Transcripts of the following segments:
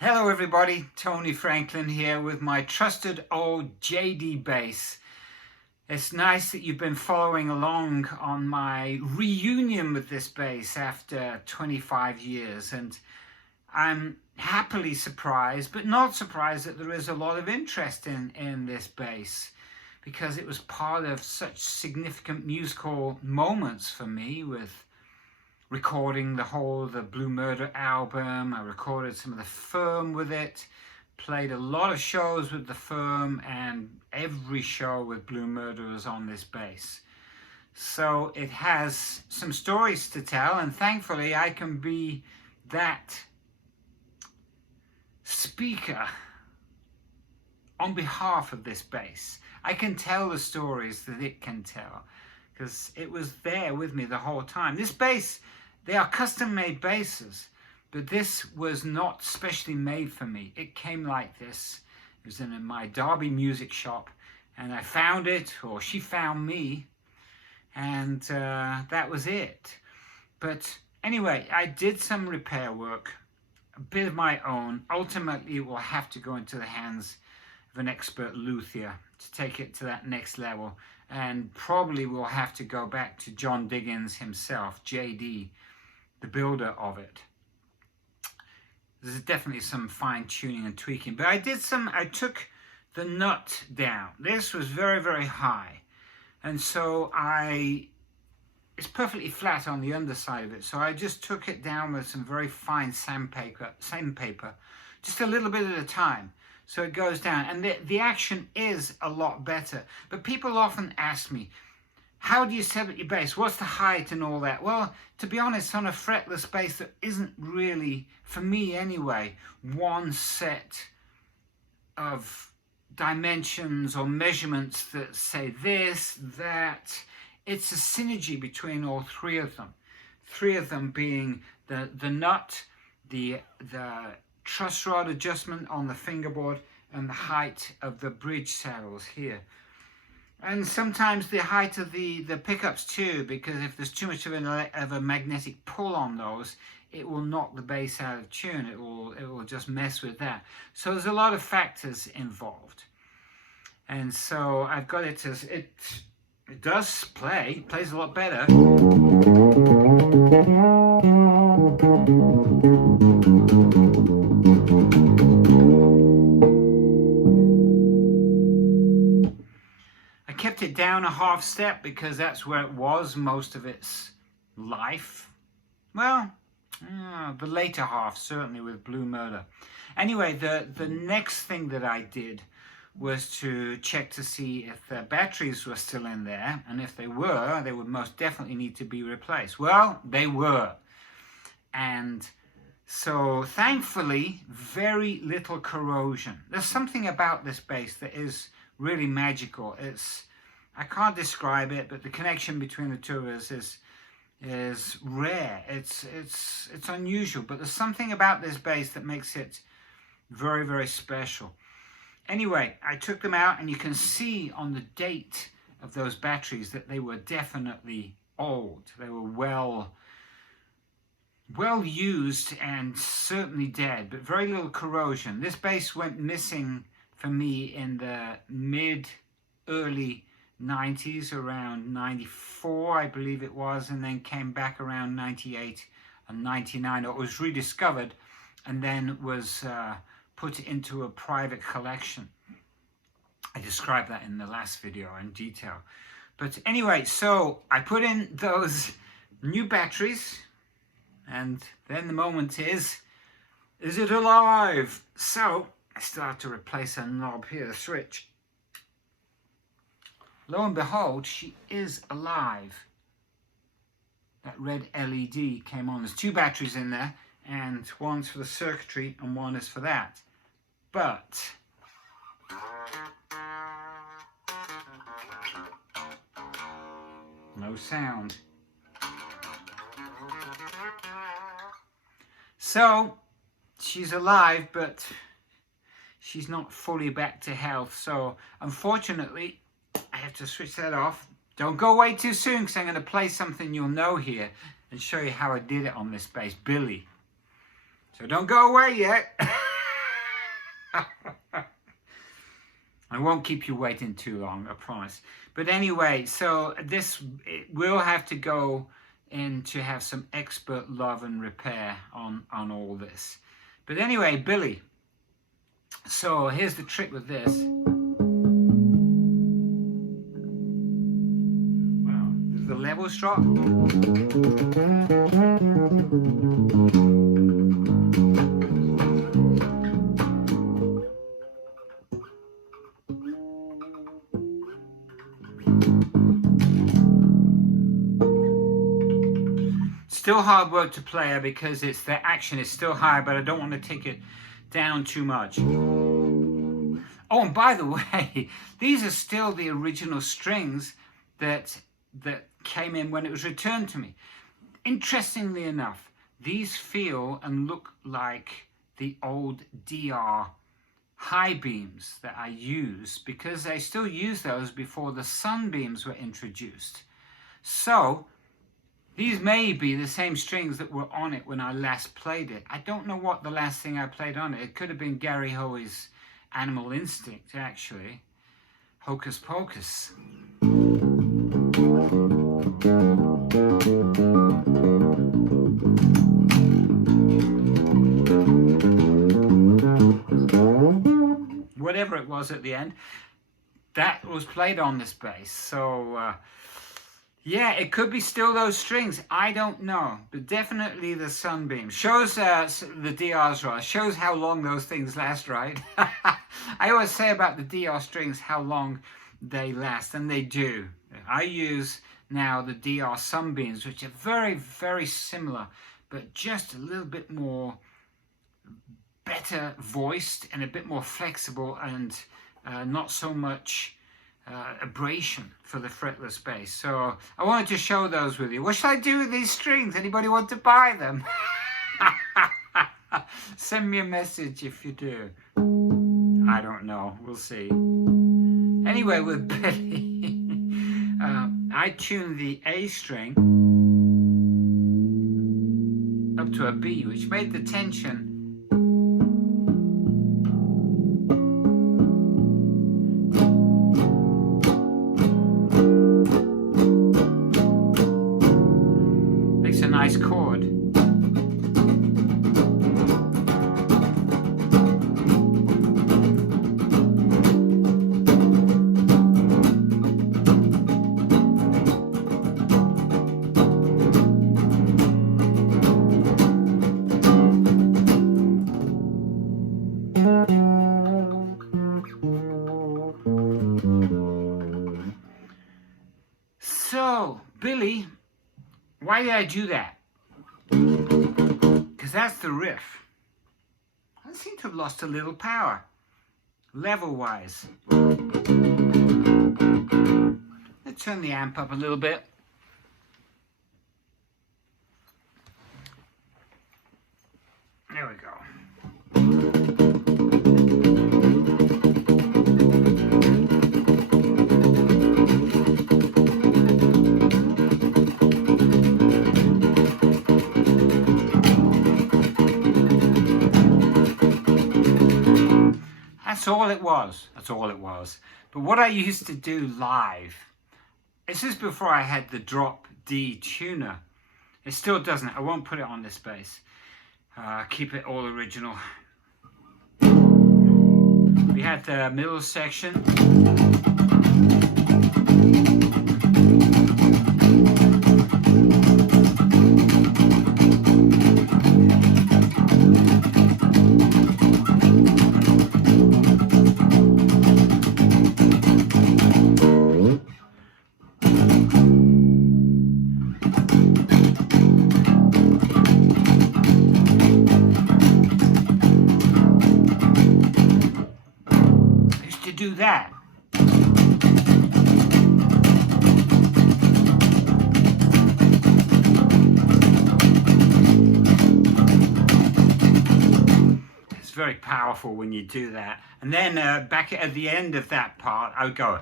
Hello everybody, Tony Franklin here with my trusted old JayDee Bass. It's nice that you've been following along on my reunion with this bass after 25 years, and I'm happily surprised, but not surprised, that there is a lot of interest in this bass, because it was part of such significant musical moments for me, with recording the Blue Murder album. I recorded some of the Firm with it, played a lot of shows with the Firm, and every show with Blue Murder was on this bass. So it has some stories to tell, and thankfully I can be that speaker on behalf of this bass. I can tell the stories that it can tell, because it was there with me the whole time. This bass, they are custom-made basses, but this was not specially made for me. It came like this. It was in my Derby music shop, and I found it, or she found me, and that was it. But anyway, I did some repair work, a bit of my own. Ultimately, it will have to go into the hands of an expert luthier to take it to that next level, and probably we'll have to go back to John Diggins himself, JD, the builder of it. There's definitely some fine tuning and tweaking, but I took the nut down. This was very, very high, and so it's perfectly flat on the underside of it, so I just took it down with some very fine sandpaper, just a little bit at a time, so it goes down, and the action is a lot better. But people often ask me, how do you set up your bass? What's the height and all that? Well, to be honest, on a fretless bass, there isn't really, for me anyway, one set of dimensions or measurements that say this, that. It's a synergy between all three of them. Three of them being the nut, the truss rod adjustment on the fingerboard, and the height of the bridge saddles here. And sometimes the height of the pickups too, because if there's too much of a magnetic pull on those, it will knock the bass out of tune. It will just mess with that. So there's a lot of factors involved. And so I've got it as it does plays a lot better. Kept it down a half step because that's where it was most of its life. Well, the later half, certainly, with Blue Murder. Anyway, the next thing that I did was to check to see if the batteries were still in there, and if they would most definitely need to be replaced. Well, they were. And so thankfully, very little corrosion. There's something about this bass that is really magical. I can't describe it, but the connection between the two of us is rare. It's unusual, but there's something about this bass that makes it very, very special. Anyway, I took them out, and you can see on the date of those batteries that they were definitely old. They were well used and certainly dead, but very little corrosion. This bass went missing for me in the early 90s, around 94 I believe it was, and then came back around 98 and 99. It was rediscovered and then was put into a private collection. I described that in the last video in detail. But anyway, so I put in those new batteries, and then the moment is it alive? So I still have to replace a knob here, the switch. Lo and behold, she is alive. That red LED came on. There's two batteries in there, and one's for the circuitry and one is for that. But no sound. So she's alive, but she's not fully back to health. So unfortunately, I have to switch that off. Don't go away too soon, because I'm going to play something you'll know here and show you how I did it on this bass, Billy. So don't go away yet. I won't keep you waiting too long, I promise. But anyway, so this will have to go in to have some expert love and repair on all this. But anyway, Billy. So here's the trick with this. Wow, the levels drop. Still hard work to play because the action is still high, but I don't want to take it down too much. Oh, and by the way, these are still the original strings that came in when it was returned to me. Interestingly enough, these feel and look like the old DR high beams that I use, because I still use those before the sunbeams were introduced. So these may be the same strings that were on it when I last played it. I don't know what the last thing I played on it. It could have been Gary Hoey's Animal Instinct, actually. Hocus Pocus. Whatever it was at the end, that was played on this bass. So yeah, it could be still those strings. I don't know, but definitely the sunbeam shows the DRs, right? Shows how long those things last, right? I always say about the DR strings how long they last, and they do. I use now the DR sunbeams, which are very, very similar, but just a little bit more better voiced and a bit more flexible, and not so much abrasion for the fretless bass. So I wanted to show those with you. What should I do with these strings? Anybody want to buy them? Send me a message if you do. I don't know, we'll see. Anyway, with Billy, I tuned the A string up to a B, which made the tension nice chord. So, Billy, why did I do that? Because that's the riff. I seem to have lost a little power, level-wise. Let's turn the amp up a little bit. There we go. That's all it was. That's all it was. But what I used to do live, this is before I had the drop D tuner. It still doesn't. I won't put it on this bass. Keep it all original. We had the middle section. Do that. It's very powerful when you do that. And then back at the end of that part, I would go.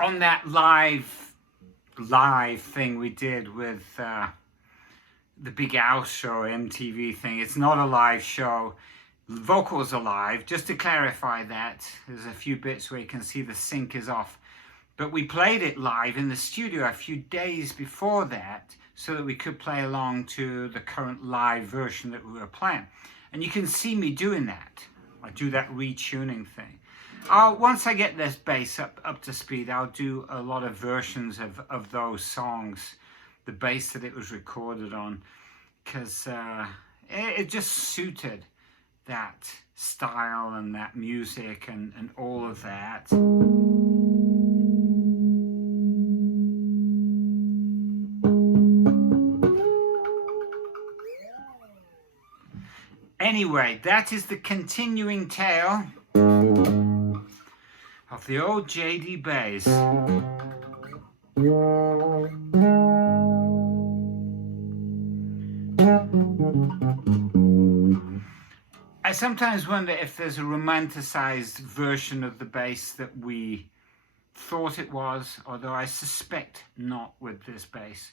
On that live thing we did with the Big House show MTV thing. It's not a live show. Vocals are live. Just to clarify that, there's a few bits where you can see the sync is off. But we played it live in the studio a few days before that so that we could play along to the current live version that we were playing. And you can see me doing that. I do that retuning thing. Once I get this bass up to speed, I'll do a lot of versions of those songs, the bass that it was recorded on, because it just suited that style and that music and all of that. Anyway, that is the continuing tale of the old JayDee Bass. I sometimes wonder if there's a romanticized version of the bass that we thought it was, although I suspect not with this bass.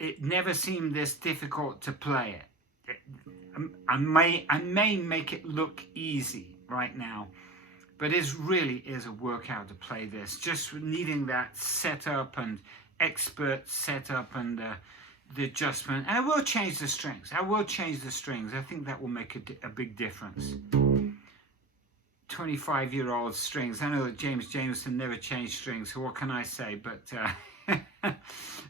It never seemed this difficult to play it. I may make it look easy right now, but it really is a workout to play this. Just needing that setup and expert setup and the adjustment. And I will change the strings. I think that will make a big difference. 25-year-old strings. I know that James Jameson never changed strings, so what can I say? But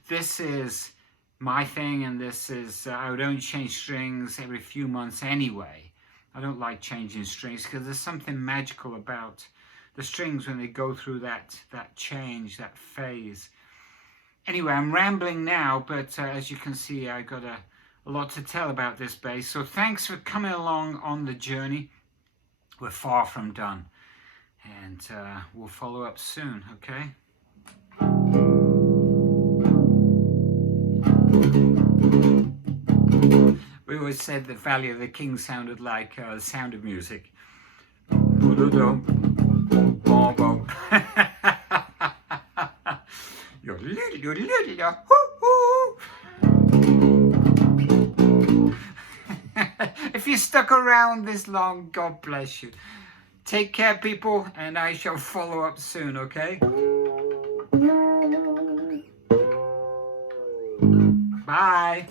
this is my thing, and this is, I would only change strings every few months anyway. I don't like changing strings because there's something magical about the strings when they go through that change, that phase. Anyway, I'm rambling now, but as you can see, I got a lot to tell about this bass. So thanks for coming along on the journey. We're far from done, and we'll follow up soon, okay? We always said the Valley of the King sounded like the Sound of Music. If you stuck around this long, God bless you. Take care, people, and I shall follow up soon, okay? Bye.